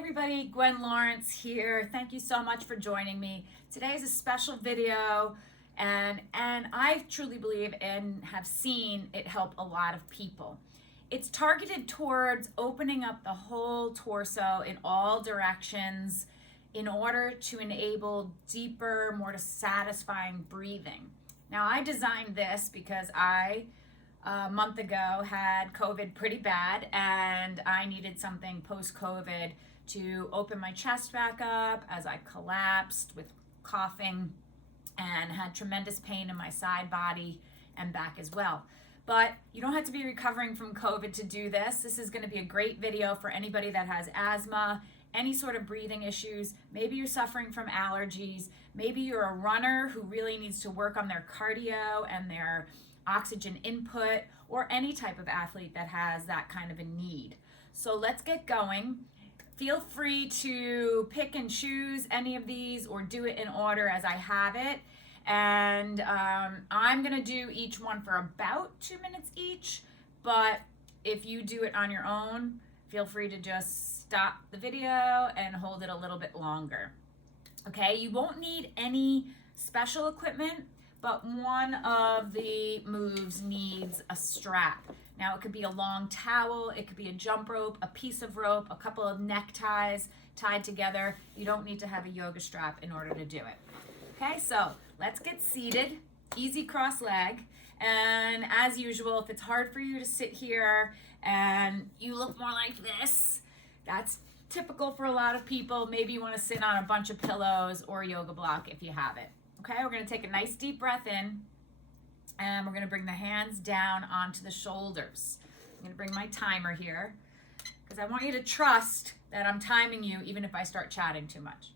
everybody, Gwen Lawrence here. Thank you so much for joining me. Today is a special video and I truly believe and have seen it help a lot of people. It's targeted towards opening up the whole torso in all directions in order to enable deeper, more satisfying breathing. Now, I designed this because I a month ago had COVID pretty bad and I needed something post-COVID to open my chest back up as I collapsed with coughing and had tremendous pain in my side body and back as well. But you don't have to be recovering from COVID to do this. This is going to be a great video for anybody that has asthma, any sort of breathing issues. Maybe you're suffering from allergies. Maybe you're a runner who really needs to work on their cardio and their oxygen input, or any type of athlete that has that kind of a need. So let's get going. Feel free to pick and choose any of these or do it in order as I have it. And I'm gonna do each one for about 2 minutes each, but if you do it on your own, feel free to just stop the video and hold it a little bit longer. Okay, you won't need any special equipment, but one of the moves needs a strap. Now, it could be a long towel, it could be a jump rope, a piece of rope, a couple of neckties tied together. You don't need to have a yoga strap in order to do it. Okay, so let's get seated, easy cross leg. And as usual, if it's hard for you to sit here and you look more like this, that's typical for a lot of people. Maybe you want to sit on a bunch of pillows or a yoga block if you have it. Okay, we're going to take a nice deep breath in and we're going to bring the hands down onto the shoulders. I'm going to bring my timer here because I want you to trust that I'm timing you even if I start chatting too much.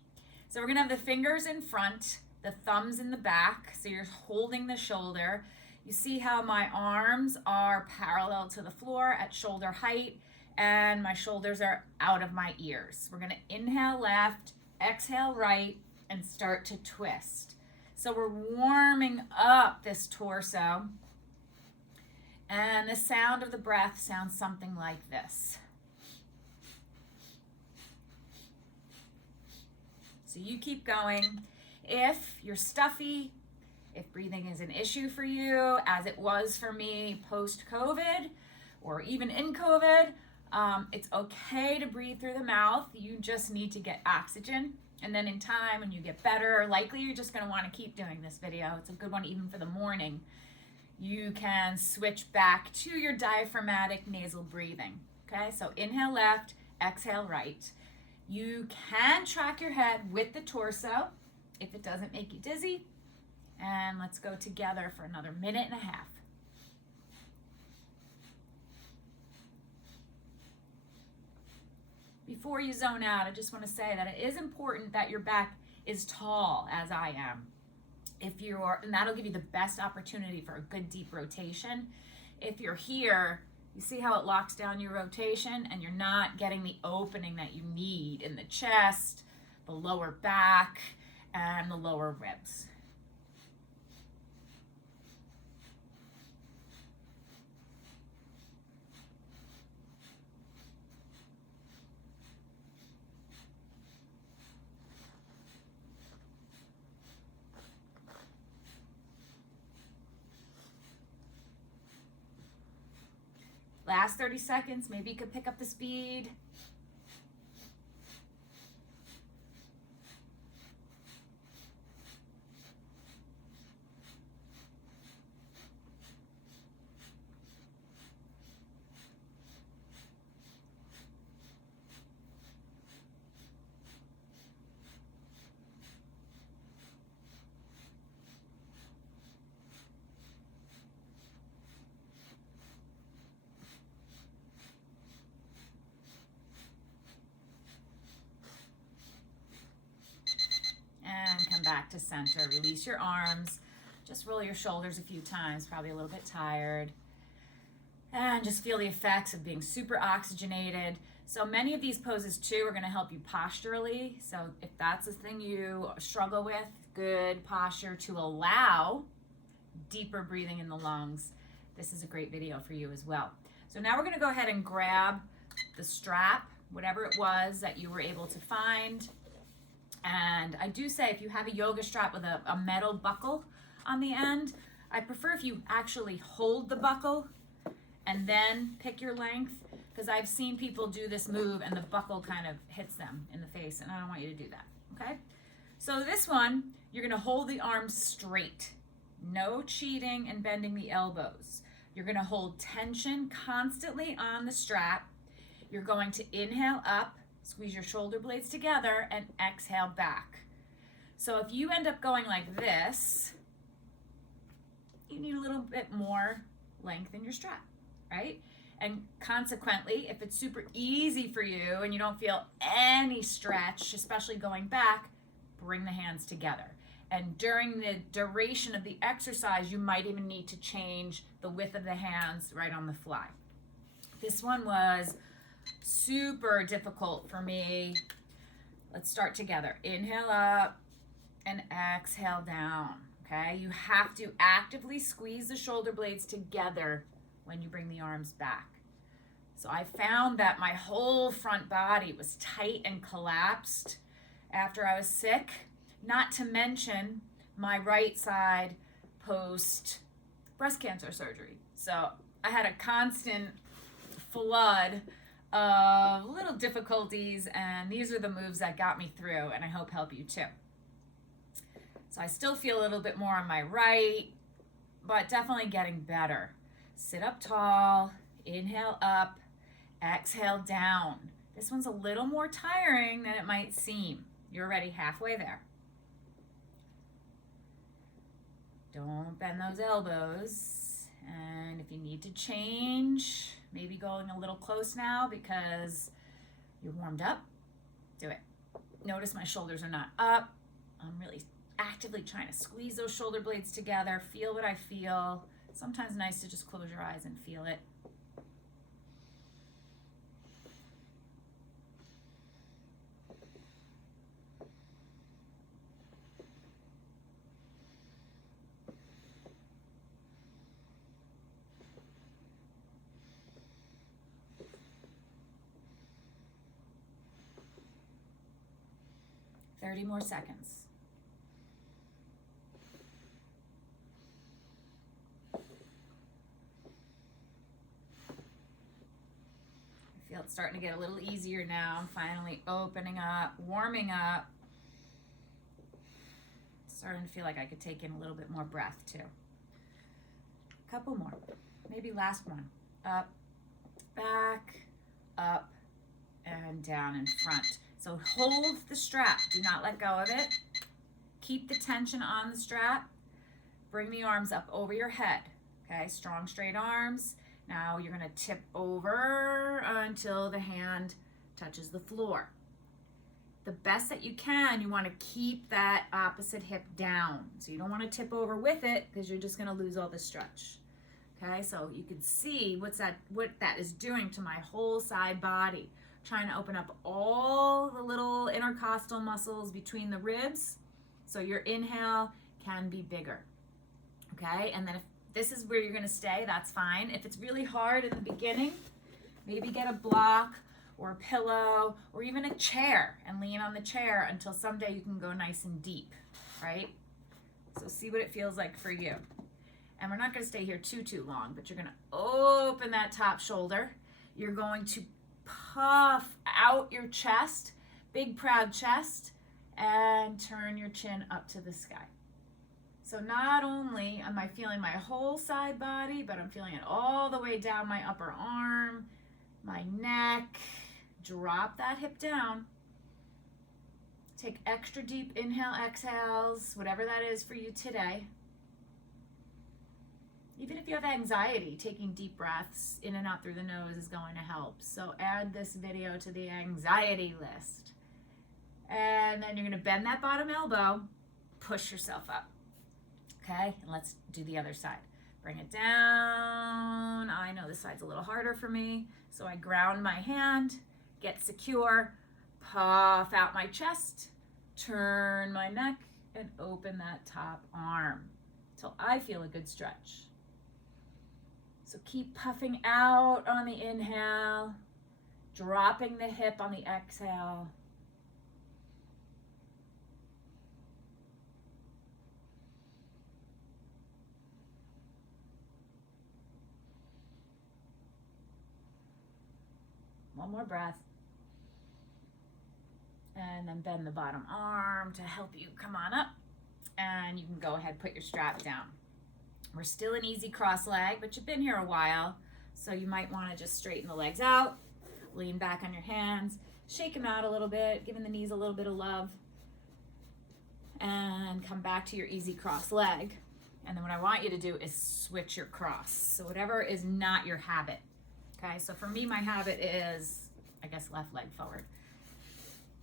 So we're going to have the fingers in front, the thumbs in the back, so you're holding the shoulder. You see how my arms are parallel to the floor at shoulder height and my shoulders are out of my ears. We're going to inhale left, exhale right, and start to twist. So we're warming up this torso, and the sound of the breath sounds something like this. So you keep going. If you're stuffy, if breathing is an issue for you, as it was for me post-COVID or even in COVID, it's okay to breathe through the mouth. You just need to get oxygen. And then in time, when you get better, likely you're just going to want to keep doing this video. It's a good one even for the morning. You can switch back to your diaphragmatic nasal breathing. Okay, so inhale left, exhale right. You can track your head with the torso if it doesn't make you dizzy. And let's go together for another minute and a half. Before you zone out, I just want to say that it is important that your back is tall, as I am. And that'll give you the best opportunity for a good deep rotation. If you're here, you see how it locks down your rotation and you're not getting the opening that you need in the chest, the lower back, and the lower ribs. Last 30 seconds, maybe you could pick up the speed. And come back to center. Release your arms. Just roll your shoulders a few times, probably a little bit tired. And just feel the effects of being super oxygenated. So many of these poses too are going to help you posturally. So if that's the thing you struggle with, good posture to allow deeper breathing in the lungs. This is a great video for you as well. So now we're going to go ahead and grab the strap. whatever it was that you were able to find. And I do say if you have a yoga strap with a metal buckle on the end, I prefer if you actually hold the buckle and then pick your length, because I've seen people do this move and the buckle kind of hits them in the face, and I don't want you to do that, okay? So this one, you're gonna hold the arms straight. No cheating and bending the elbows. You're gonna hold tension constantly on the strap. You're going to inhale up, squeeze your shoulder blades together, and exhale back. So if you end up going like this, you need a little bit more length in your strap, right? And consequently, if it's super easy for you and you don't feel any stretch, especially going back, bring the hands together. And during the duration of the exercise, you might even need to change the width of the hands right on the fly. This one was super difficult for me. Let's start together. Inhale up and exhale down, okay? You have to actively squeeze the shoulder blades together when you bring the arms back. So I found that my whole front body was tight and collapsed after I was sick, not to mention my right side post breast cancer surgery. So I had a constant flood of little difficulties, and these are the moves that got me through, and I hope help you too. So I still feel a little bit more on my right, but definitely getting better. Sit up tall, inhale up, exhale down. This one's a little more tiring than it might seem. You're already halfway there. Don't bend those elbows. And if you need to change, maybe going a little close now because you're warmed up, do it. Notice my shoulders are not up. I'm really actively trying to squeeze those shoulder blades together. Feel what I feel. Sometimes nice to just close your eyes and feel it. Thirty more seconds. I feel it's starting to get a little easier now. I'm finally opening up, warming up. Starting to feel like I could take in a little bit more breath too. A couple more, maybe last one. Up, back, up, and down in front. So hold the strap, do not let go of it. Keep the tension on the strap. Bring the arms up over your head, okay? Strong, straight arms. Now you're gonna tip over until the hand touches the floor. The best that you can, you wanna keep that opposite hip down. So you don't wanna tip over with it because you're just gonna lose all the stretch. Okay, so you can see what that is doing to my whole side body. Trying to open up all the little intercostal muscles between the ribs so your inhale can be bigger. Okay, and then if this is where you're gonna stay, that's fine. If it's really hard in the beginning, maybe get a block or a pillow or even a chair and lean on the chair until someday you can go nice and deep, right? So see what it feels like for you. And we're not gonna stay here too long, but you're gonna open that top shoulder. You're going to puff out your chest, big proud chest, and turn your chin up to the sky. So not only am I feeling my whole side body, but I'm feeling it all the way down my upper arm, my neck. Drop that hip down. Take extra deep inhale, exhales, whatever that is for you today. Even if you have anxiety, taking deep breaths in and out through the nose is going to help. So add this video to the anxiety list. And then you're going to bend that bottom elbow, push yourself up. Okay, and let's do the other side. Bring it down. I know this side's a little harder for me. So I ground my hand, get secure, puff out my chest, turn my neck, and open that top arm till I feel a good stretch. So keep puffing out on the inhale. Dropping the hip on the exhale. One more breath. And then bend the bottom arm to help you come on up. And you can go ahead, put your strap down. We're still in easy cross leg, but you've been here a while, so you might want to just straighten the legs out, lean back on your hands, shake them out a little bit, giving the knees a little bit of love, and come back to your easy cross leg. And then what I want you to do is switch your cross. So whatever is not your habit. Okay, so for me, my habit is, I guess, left leg forward.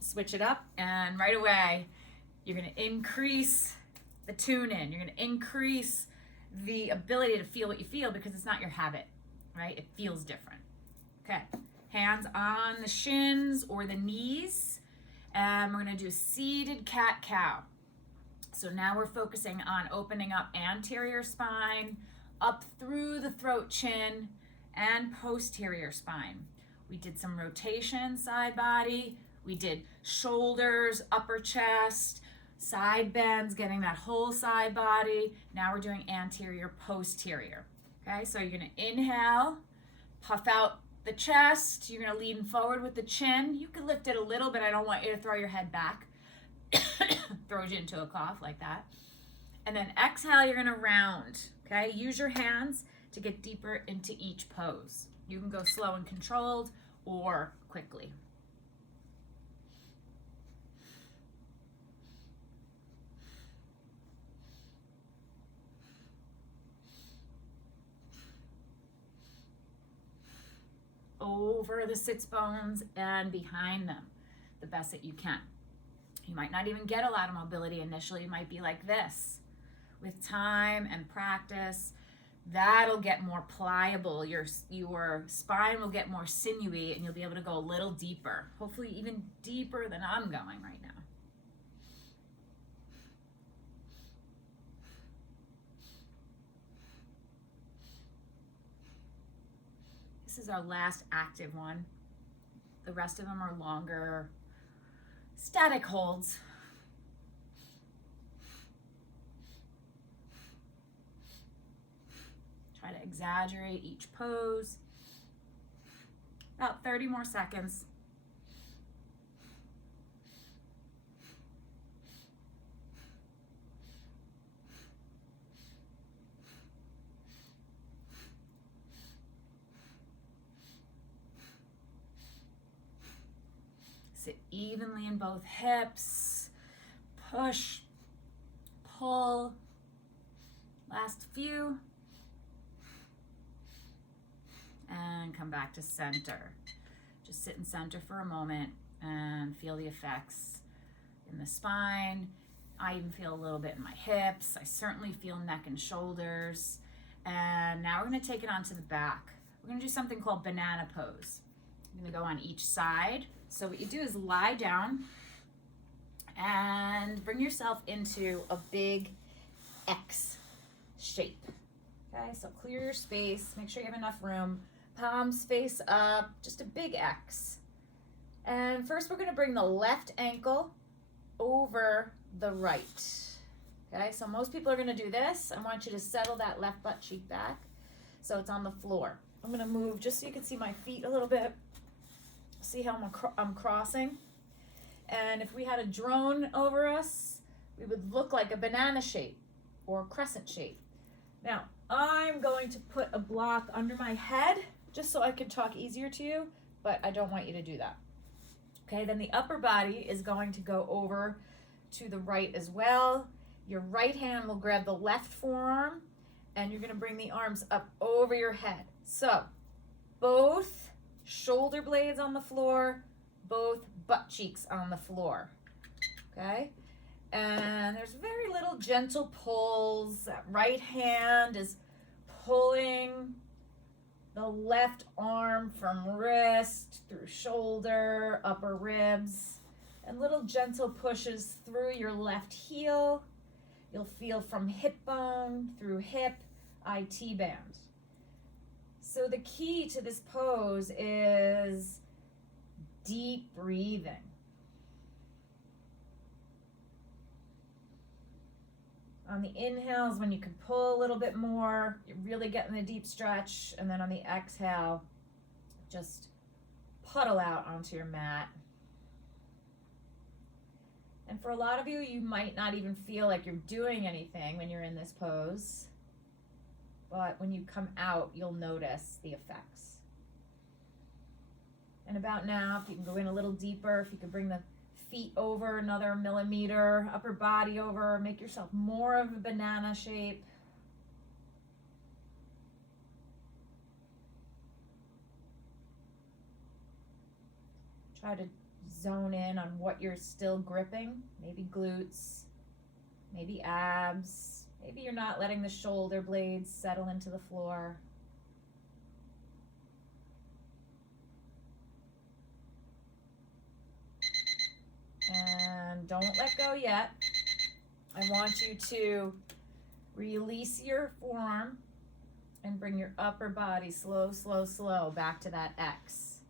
Switch it up, and right away, you're going to increase the tune in. You're going to increase the ability to feel what you feel because it's not your habit, right? It feels different. Okay, hands on the shins or the knees, and we're going to do seated cat-cow. So now we're focusing on opening up anterior spine, up through the throat, chin, and posterior spine. We did some rotation, side body. We did shoulders, upper chest, side bends, getting that whole side body. Now we're doing anterior, posterior. Okay, so you're gonna inhale, puff out the chest. You're gonna lean forward with the chin. You can lift it a little, but I don't want you to throw your head back. Throws you into a cough like that. And then exhale, you're gonna round. Okay, use your hands to get deeper into each pose. You can go slow and controlled or quickly. Over the sits bones and behind them the best that you can. You might not even get a lot of mobility initially. You might be like this. With time and practice, that'll get more pliable. Your spine will get more sinewy and you'll be able to go a little deeper, hopefully even deeper than I'm going right now. This is our last active one. The rest of them are longer, static holds. Try to exaggerate each pose. About 30 more seconds. Sit evenly in both hips. Push, pull. Last few. And come back to center. Just sit in center for a moment and feel the effects in the spine. I even feel a little bit in my hips. I certainly feel neck and shoulders. And now we're going to take it onto the back. We're going to do something called banana pose. I'm going to go on each side. So what you do is lie down and bring yourself into a big X shape. Okay, so clear your space. Make sure you have enough room. Palms face up, just a big X. And first we're going to bring the left ankle over the right. Okay, so most people are going to do this. I want you to settle that left butt cheek back so it's on the floor. I'm going to move just so you can see my feet a little bit. See how I'm crossing? And if we had a drone over us, we would look like a banana shape or a crescent shape. Now, I'm going to put a block under my head just so I can talk easier to you, but I don't want you to do that. Okay, then the upper body is going to go over to the right as well. Your right hand will grab the left forearm, and you're going to bring the arms up over your head. So, both shoulder blades on the floor, both butt cheeks on the floor. Okay? And there's very little gentle pulls. That right hand is pulling the left arm from wrist through shoulder, upper ribs, and little gentle pushes through your left heel. You'll feel from hip bone through hip, IT band. So the key to this pose is deep breathing. On the inhales, when you can pull a little bit more, you're really getting the deep stretch. And then on the exhale, just puddle out onto your mat. And for a lot of you, you might not even feel like you're doing anything when you're in this pose. But when you come out, you'll notice the effects. And about now, if you can go in a little deeper, if you can bring the feet over another millimeter, upper body over, make yourself more of a banana shape. Try to zone in on what you're still gripping, maybe glutes, maybe abs, maybe you're not letting the shoulder blades settle into the floor. And don't let go yet. I want you to release your forearm and bring your upper body slow, slow, slow back to that X.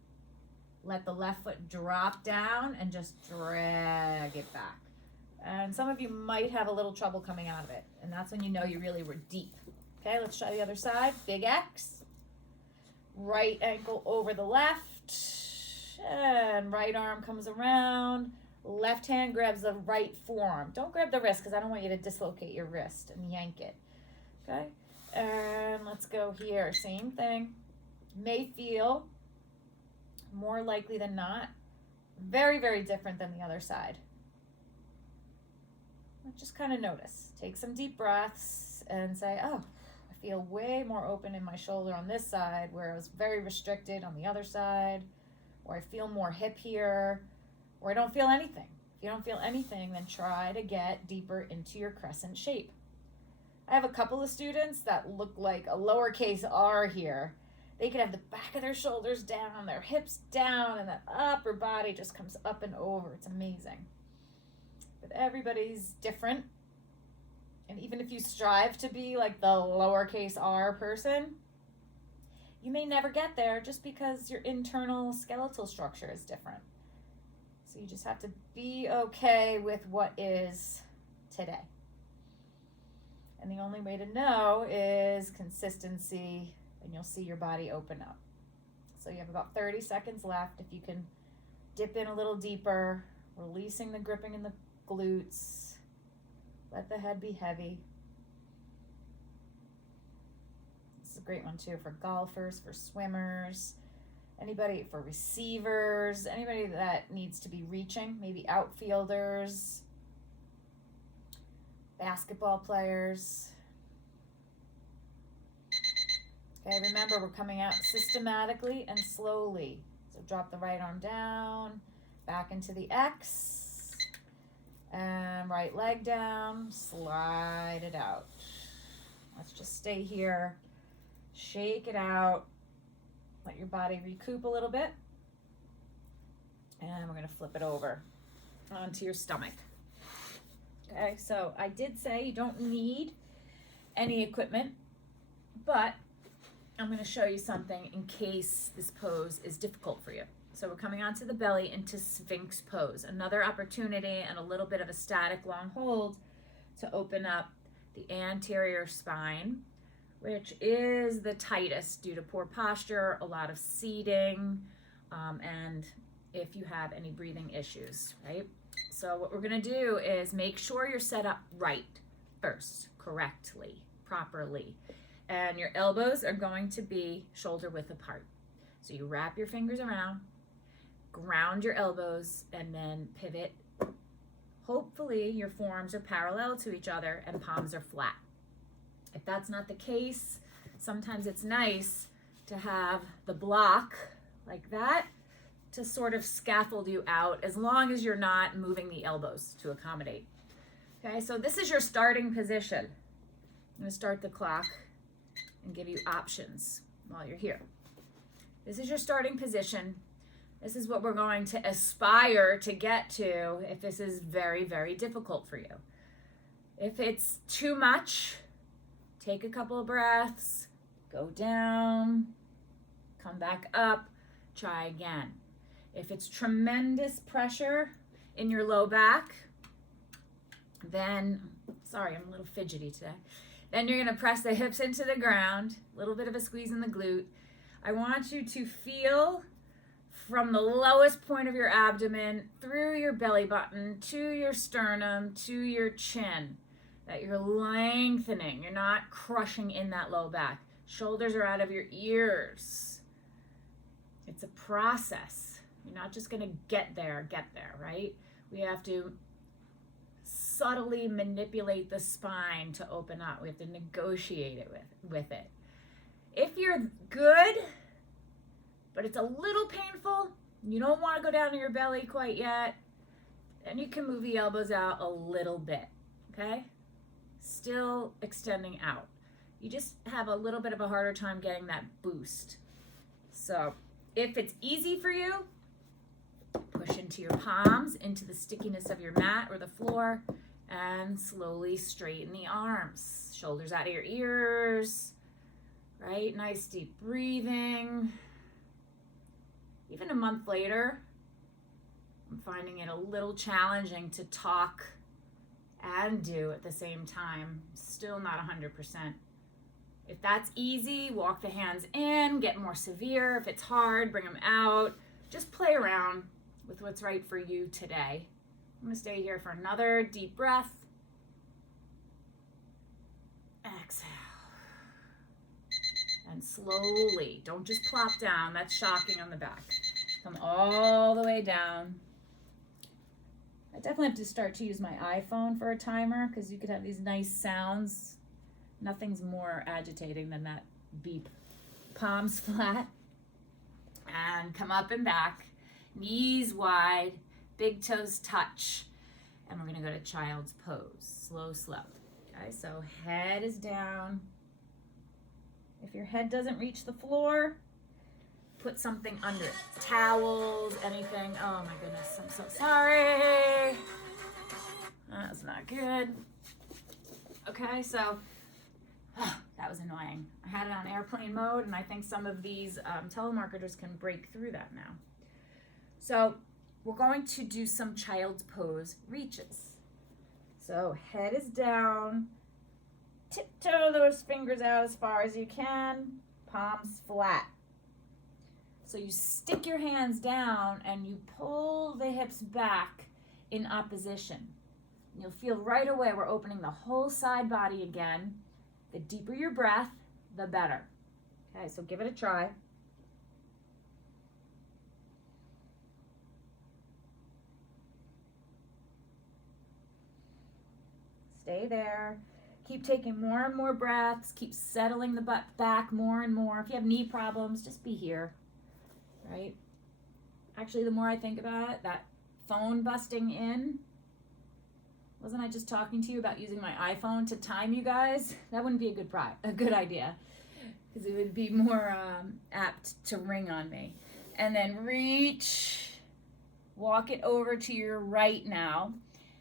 Let the left foot drop down and just drag it back. And some of you might have a little trouble coming out of it. And that's when you know you really were deep. Okay, let's try the other side. Big X. Right ankle over the left. And right arm comes around. Left hand grabs the right forearm. Don't grab the wrist because I don't want you to dislocate your wrist and yank it. Okay, and let's go here. Same thing. May feel more likely than not very, very different than the other side. Just kind of notice. Take some deep breaths and say, oh, I feel way more open in my shoulder on this side where I was very restricted on the other side, or I feel more hip here, or I don't feel anything. If you don't feel anything, then try to get deeper into your crescent shape. I have a couple of students that look like a lowercase r here. They could have the back of their shoulders down, their hips down, and that upper body just comes up and over. It's amazing. But everybody's different. And even if you strive to be like the lowercase r person, you may never get there just because your internal skeletal structure is different. So you just have to be okay with what is today. And the only way to know is consistency, and you'll see your body open up. So you have about 30 seconds left. If you can dip in a little deeper, releasing the gripping in the glutes. Let the head be heavy. This is a great one too for golfers, for swimmers, anybody, for receivers, anybody that needs to be reaching, maybe outfielders, basketball players. Okay, remember we're coming out systematically and slowly. So drop the right arm down, back into the X, and right leg down, slide it out. Let's just stay here, shake it out, let your body recoup a little bit, and we're gonna flip it over onto your stomach. Okay, so I did say you don't need any equipment, but I'm going to show you something in case this pose is difficult for you. So we're coming onto the belly into Sphinx pose. Another opportunity and a little bit of a static long hold to open up the anterior spine, which is the tightest due to poor posture, a lot of seating, and if you have any breathing issues, right? So what we're going to do is make sure you're set up right first, correctly, properly. And your elbows are going to be shoulder width apart. So you wrap your fingers around, ground your elbows, and then pivot. Hopefully your forearms are parallel to each other and palms are flat. If that's not the case, sometimes it's nice to have the block like that to sort of scaffold you out as long as you're not moving the elbows to accommodate. Okay, so this is your starting position. I'm going to start the clock and give you options while you're here. This is your starting position. This is what we're going to aspire to get to if this is very, very difficult for you. If it's too much, take a couple of breaths, go down, come back up, try again. If it's tremendous pressure in your low back, then, sorry, I'm a little fidgety today. Then you're gonna press the hips into the ground, a little bit of a squeeze in the glute. I want you to feel from the lowest point of your abdomen through your belly button to your sternum to your chin that you're lengthening. You're not crushing in that low back. Shoulders are out of your ears. It's a process. You're not just gonna get there, right? We have to subtly manipulate the spine to open up. We have to negotiate it with it. If you're good, but it's a little painful, you don't want to go down to your belly quite yet, then you can move the elbows out a little bit, okay? Still extending out. You just have a little bit of a harder time getting that boost. So if it's easy for you, push into your palms, into the stickiness of your mat or the floor, and slowly straighten the arms. Shoulders out of your ears, right? Nice deep breathing. Even a month later, I'm finding it a little challenging to talk and do at the same time. Still not 100%. If that's easy, walk the hands in, get more severe. If it's hard, bring them out. Just play around with what's right for you today. I'm gonna stay here for another deep breath. Exhale. And slowly, don't just plop down. That's shocking on the back. Come all the way down. I definitely have to start to use my iPhone for a timer because you could have these nice sounds. Nothing's more agitating than that beep. Palms flat. And come up and back. Knees wide. Big toes touch. And we're going to go to child's pose. Slow, slow. Okay, so head is down. If your head doesn't reach the floor, put something under it. Towels, anything. Oh my goodness, I'm so sorry. That's not good. Okay, so that was annoying. I had it on airplane mode, and I think some of these telemarketers can break through that now. So we're going to do some child's pose reaches. So head is down. Tiptoe those fingers out as far as you can. Palms flat. So you stick your hands down and you pull the hips back in opposition. You'll feel right away we're opening the whole side body again. The deeper your breath, the better. Okay, so give it a try. Stay there. Keep taking more and more breaths. Keep settling the butt back more and more. If you have knee problems, just be here, right? Actually, the more I think about it, that phone busting in, wasn't I just talking to you about using my iPhone to time you guys? That wouldn't be a good idea because it would be more apt to ring on me. And then reach, walk it over to your right now,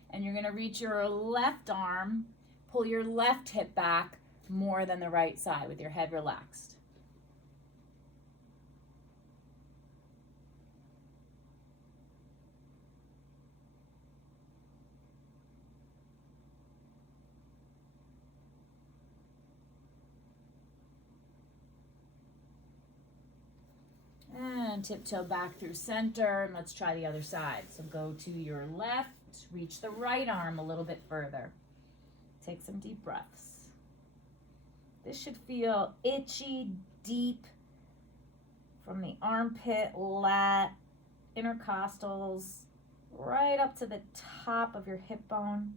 and you're going to reach your left arm. Pull your left hip back more than the right side with your head relaxed. And tiptoe back through center, and let's try the other side. So go to your left, reach the right arm a little bit further. Take some deep breaths. This should feel itchy, deep from the armpit, lat, intercostals, right up to the top of your hip bone.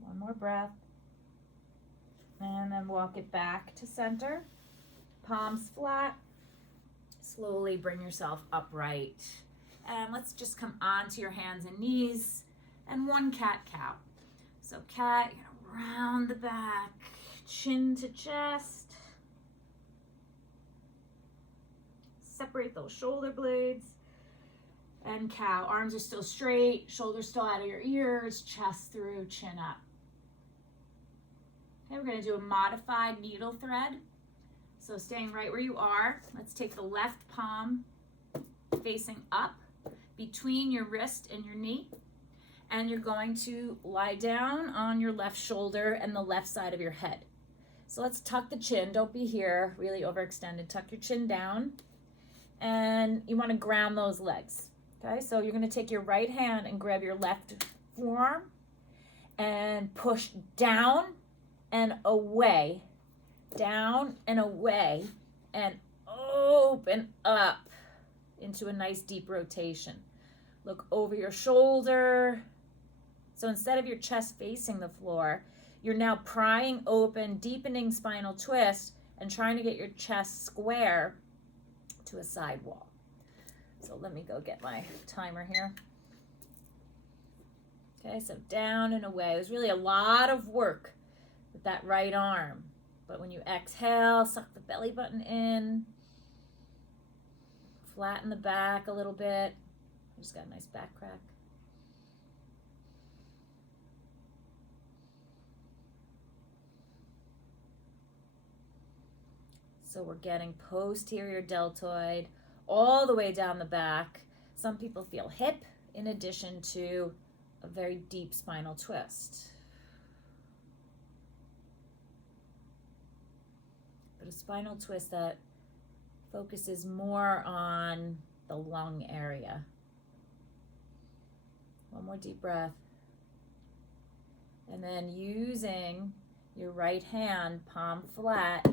One more breath. And then walk it back to center. Palms flat. Slowly bring yourself upright. And let's just come onto your hands and knees. And one cat-cow. So cat, you're gonna round the back, chin to chest. Separate those shoulder blades. and cow. Arms are still straight, shoulders still out of your ears, chest through, chin up. Okay, we're going to do a modified needle thread. So staying right where you are, let's take the left palm facing up between your wrist and your knee, and you're going to lie down on your left shoulder and the left side of your head. So let's tuck the chin. Don't be here really overextended. Tuck your chin down, and you want to ground those legs. Okay, so you're going to take your right hand and grab your left forearm and push down and away, down and away, and open up into a nice deep rotation. Look over your shoulder. So instead of your chest facing the floor, you're now prying open, deepening spinal twist, and trying to get your chest square to a side wall. So let me go get my timer here. Okay, so down and away. There's really a lot of work with that right arm. But when you exhale, suck the belly button in. Flatten the back a little bit. I just got a nice back crack. So we're getting posterior deltoid all the way down the back. Some people feel hip in addition to a very deep spinal twist. But a spinal twist that focuses more on the lung area. One more deep breath. And then using your right hand, palm flat,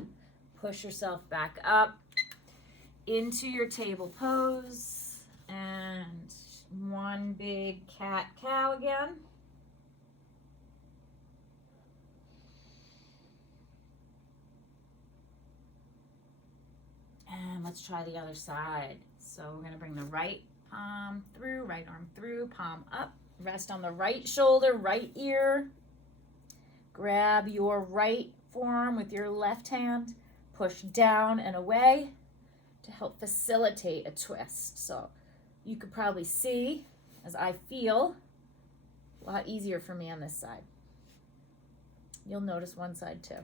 push yourself back up into your table pose, and one big cat-cow again. And let's try the other side. So we're going to bring the right palm through, right arm through, palm up. Rest on the right shoulder, right ear. Grab your right forearm with your left hand. Push down and away to help facilitate a twist. So you could probably see, as I feel, a lot easier for me on this side. You'll notice one side too.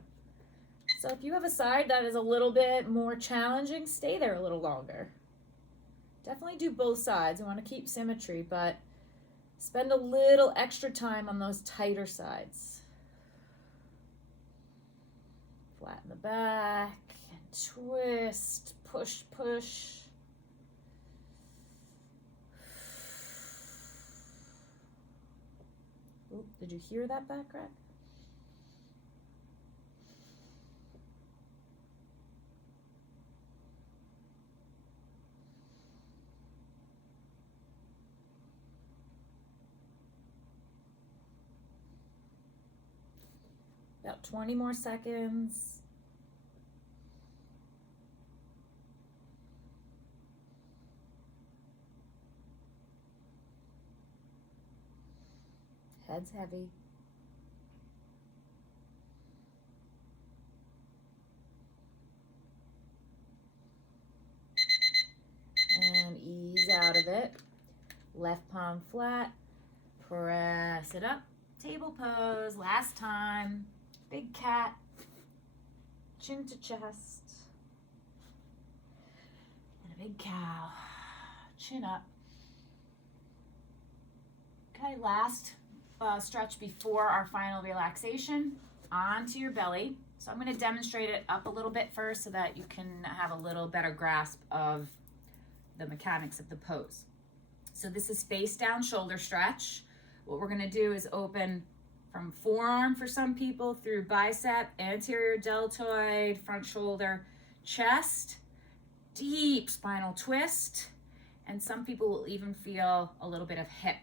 So if you have a side that is a little bit more challenging, stay there a little longer. Definitely do both sides. You want to keep symmetry, but spend a little extra time on those tighter sides. Flatten the back and twist, push, push. Ooh, did you hear that back crack? About 20 more seconds. Head's heavy. And ease out of it. Left palm flat. Press it up. Table pose. Last time. Big cat. Chin to chest. And a big cow. Chin up. Okay, last stretch before our final relaxation. Onto your belly. So I'm going to demonstrate it up a little bit first so that you can have a little better grasp of the mechanics of the pose. So this is face down shoulder stretch. What we're going to do is open from forearm for some people through bicep, anterior deltoid, front shoulder, chest, deep spinal twist, and some people will even feel a little bit of hip.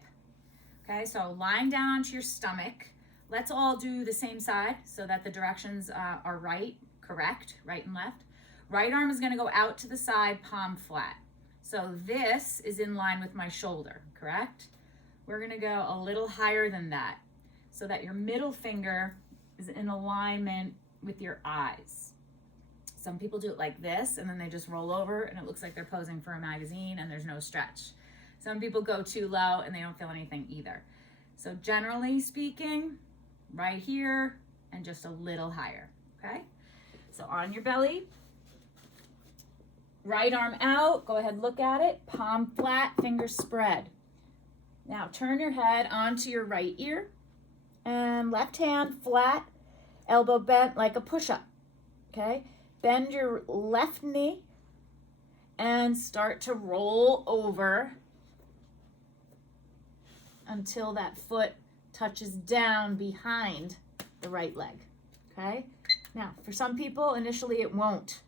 Okay, so lying down onto your stomach. Let's all do the same side so that the directions are correct, right and left. Right arm is going to go out to the side, palm flat. So this is in line with my shoulder, correct? We're going to go a little higher than that so that your middle finger is in alignment with your eyes. Some people do it like this and then they just roll over and it looks like they're posing for a magazine and there's no stretch. Some people go too low and they don't feel anything either. So generally speaking, right here and just a little higher, okay? So on your belly, right arm out, go ahead, look at it, palm flat, fingers spread. Now turn your head onto your right ear and left hand flat, elbow bent like a push-up, okay? Bend your left knee and start to roll over until that foot touches down behind the right leg, okay? Now, for some people, initially it won't.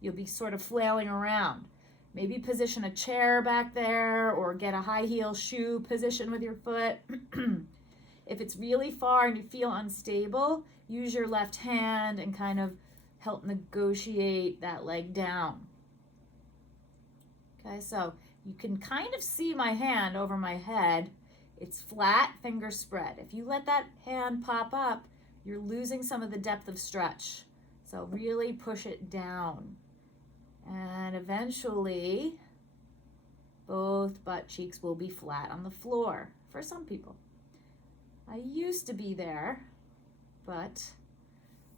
You'll be sort of flailing around. Maybe position a chair back there or get a high heel shoe position with your foot. If it's really far and you feel unstable, use your left hand and kind of help negotiate that leg down. Okay, so you can kind of see my hand over my head. It's flat, fingers spread. If you let that hand pop up, you're losing some of the depth of stretch. So really push it down. And eventually, both butt cheeks will be flat on the floor for some people. I used to be there, but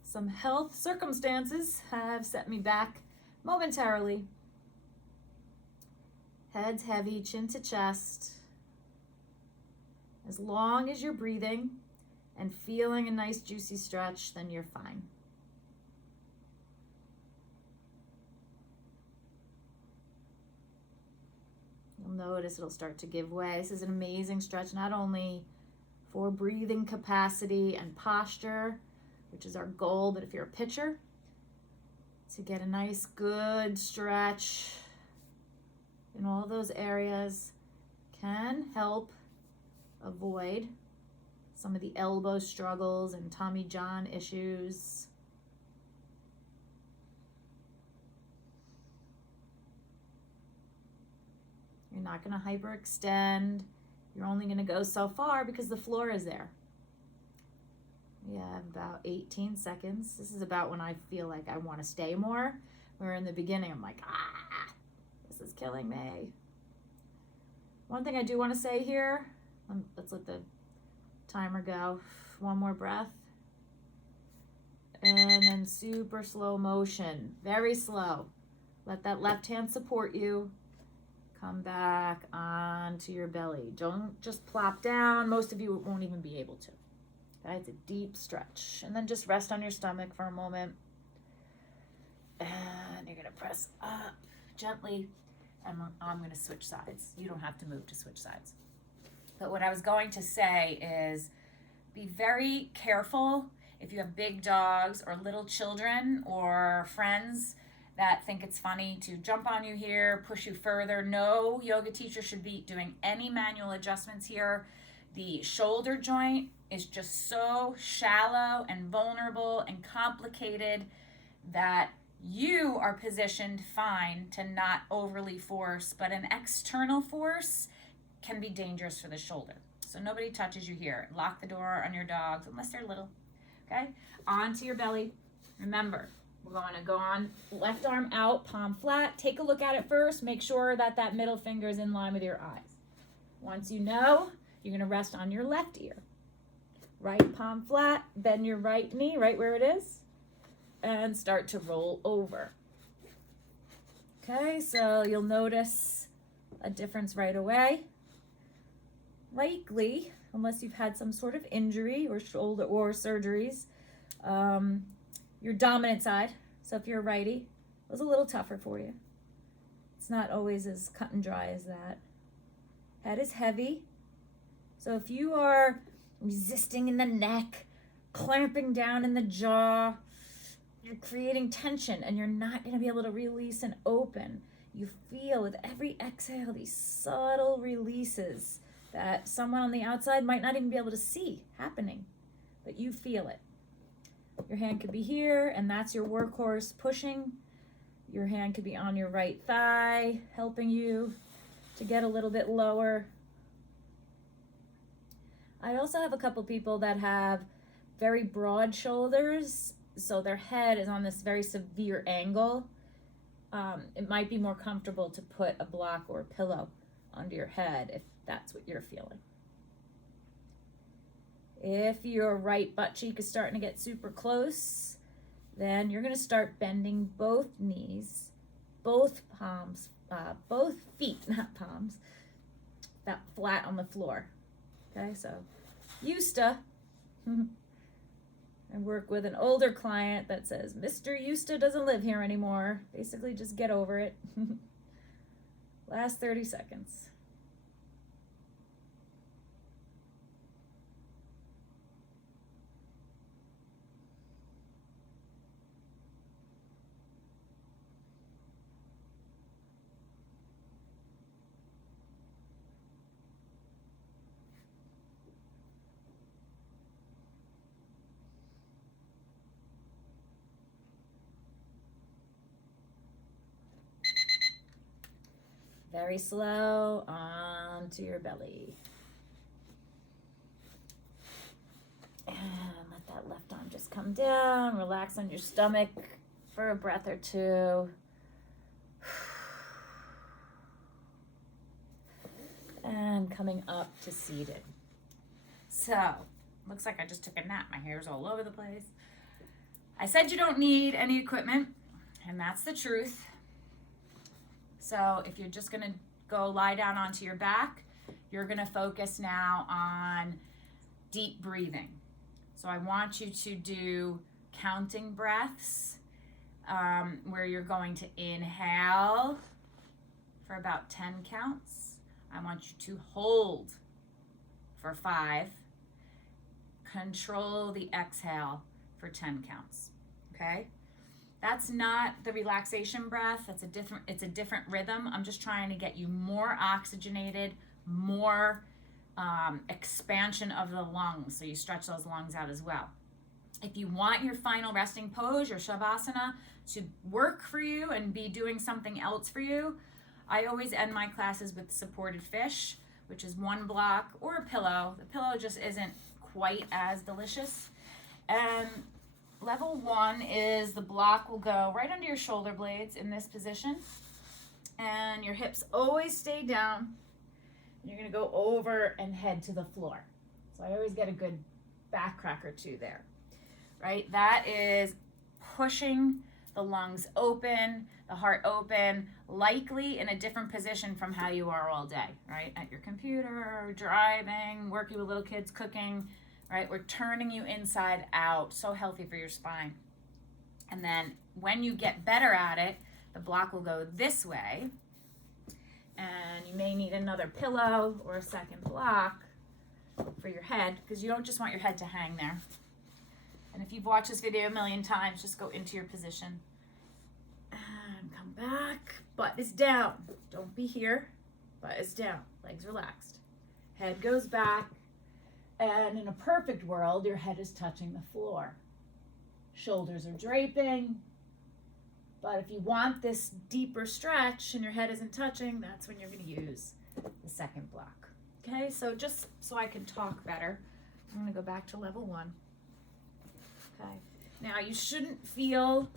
some health circumstances have set me back momentarily. Head's heavy, chin to chest. As long as you're breathing and feeling a nice juicy stretch, then you're fine. You'll notice it'll start to give way. This is an amazing stretch, not only for breathing capacity and posture, which is our goal, but if you're a pitcher, to get a nice good stretch in all those areas can help avoid some of the elbow struggles and Tommy John issues. You're not going to hyperextend. You're only going to go so far because the floor is there. We have about 18 seconds. This is about when I feel like I want to stay more. Where in the beginning I'm like, this is killing me. One thing I do want to say here, let's let the timer go. One more breath. And then super slow motion, very slow. Let that left hand support you. Come back onto your belly. Don't just plop down. Most of you won't even be able to. Okay, it's a deep stretch. And then just rest on your stomach for a moment. And you're gonna press up gently. And I'm gonna switch sides. You don't have to move to switch sides. But what I was going to say is be very careful if you have big dogs or little children or friends that think it's funny to jump on you here, push you further. No yoga teacher should be doing any manual adjustments here. The shoulder joint is just so shallow and vulnerable and complicated that you are positioned fine to not overly force, but an external force can be dangerous for the shoulder. So nobody touches you here. Lock the door on your dogs unless they're little. Okay? Onto your belly. Remember, we're going to go on left arm out, palm flat. Take a look at it first. Make sure that that middle finger is in line with your eyes. Once you know, you're going to rest on your left ear. Right palm flat. Bend your right knee right where it is. And start to roll over. Okay, so you'll notice a difference right away. Likely, unless you've had some sort of injury or shoulder or surgeries, your dominant side, so if you're a righty, was a little tougher for you. It's not always as cut and dry as that. Head is heavy, so if you are resisting in the neck, clamping down in the jaw, you're creating tension and you're not going to be able to release and open. You feel with every exhale these subtle releases that someone on the outside might not even be able to see happening, but you feel it. Your hand could be here, and that's your workhorse pushing. Your hand could be on your right thigh, helping you to get a little bit lower. I also have a couple people that have very broad shoulders, so their head is on this very severe angle. It might be more comfortable to put a block or a pillow under your head if that's what you're feeling. If your right butt cheek is starting to get super close, then you're going to start bending both knees, both palms, both feet, not palms, that flat on the floor. Okay, so used to. I work with an older client that says, Mr. Eusta doesn't live here anymore. Basically, just get over it. Last 30 seconds. Very slow onto your belly. And let that left arm just come down. Relax on your stomach for a breath or two. And coming up to seated. So, looks like I just took a nap. My hair's all over the place. I said you don't need any equipment, and that's the truth. So if you're just gonna go lie down onto your back, you're gonna focus now on deep breathing. So I want you to do counting breaths where you're going to inhale for about 10 counts. I want you to hold for 5. Control the exhale for 10 counts, okay? That's not the relaxation breath. It's a different rhythm. I'm just trying to get you more oxygenated, more expansion of the lungs, so you stretch those lungs out as well. If you want your final resting pose, your shavasana, to work for you and be doing something else for you, I always end my classes with supported fish, which is 1 block or a pillow. The pillow just isn't quite as delicious. And level 1 is the block will go right under your shoulder blades in this position, and your hips always stay down. You're going to go over and head to the floor. So I always get a good back crack or 2 there, right? That is pushing the lungs open, the heart open, likely in a different position from how you are all day, right? At your computer, driving, working with little kids, cooking, right? We're turning you inside out. So healthy for your spine. And then when you get better at it, the block will go this way. And you may need another pillow or a second block for your head, because you don't just want your head to hang there. And if you've watched this video a million times, just go into your position. And come back. Butt is down. Don't be here. Butt is down. Legs relaxed. Head goes back. And in a perfect world, your head is touching the floor. Shoulders are draping. But if you want this deeper stretch and your head isn't touching, that's when you're going to use the second block. Okay, so just so I can talk better, I'm going to go back to level 1. Okay, now you shouldn't feel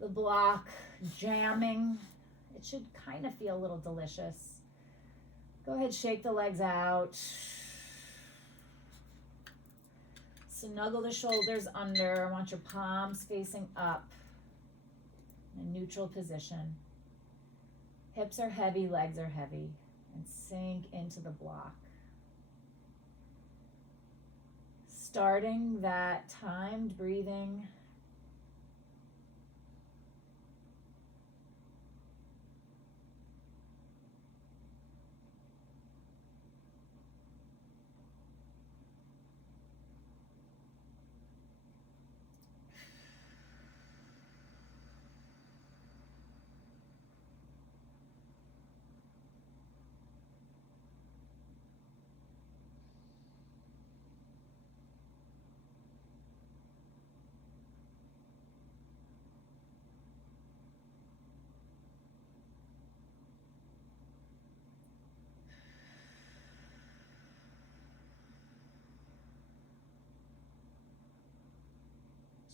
the block jamming. It should kind of feel a little delicious. Go ahead, shake the legs out. Snuggle the shoulders under. I want your palms facing up in a neutral position. Hips are heavy, legs are heavy, and sink into the block. Starting that timed breathing.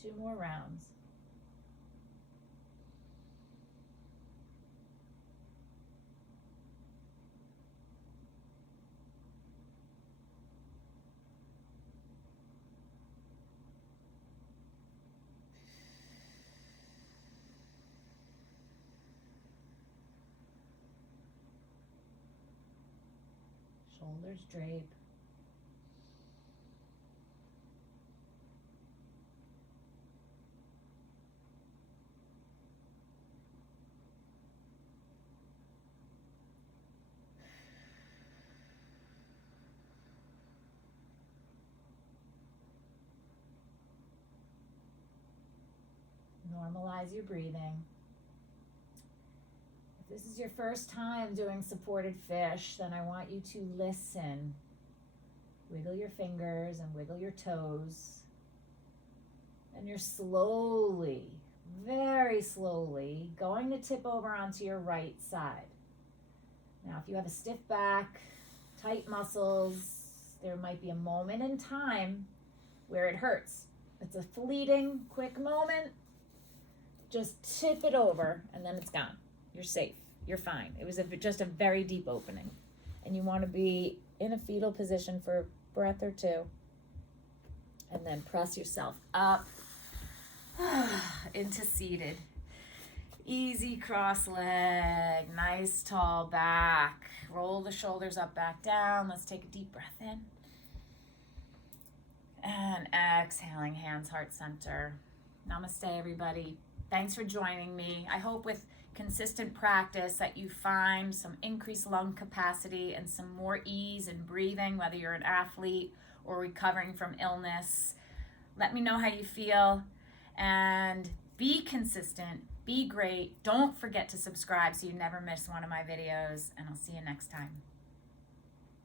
Two more rounds. Shoulders drape. Normalize your breathing. If this is your first time doing supported fish, then I want you to listen. Wiggle your fingers and wiggle your toes. And you're slowly, very slowly, going to tip over onto your right side. Now, if you have a stiff back, tight muscles, there might be a moment in time where it hurts. It's a fleeting, quick moment. Just tip it over and then it's gone. You're safe. You're fine. It was just a very deep opening. And you want to be in a fetal position for a breath or two. And then press yourself up into seated. Easy cross leg. Nice tall back. Roll the shoulders up, back down. Let's take a deep breath in. And exhaling, hands heart center. Namaste, everybody. Thanks for joining me. I hope with consistent practice that you find some increased lung capacity and some more ease in breathing, whether you're an athlete or recovering from illness. Let me know how you feel and be consistent, be great. Don't forget to subscribe so you never miss one of my videos, and I'll see you next time.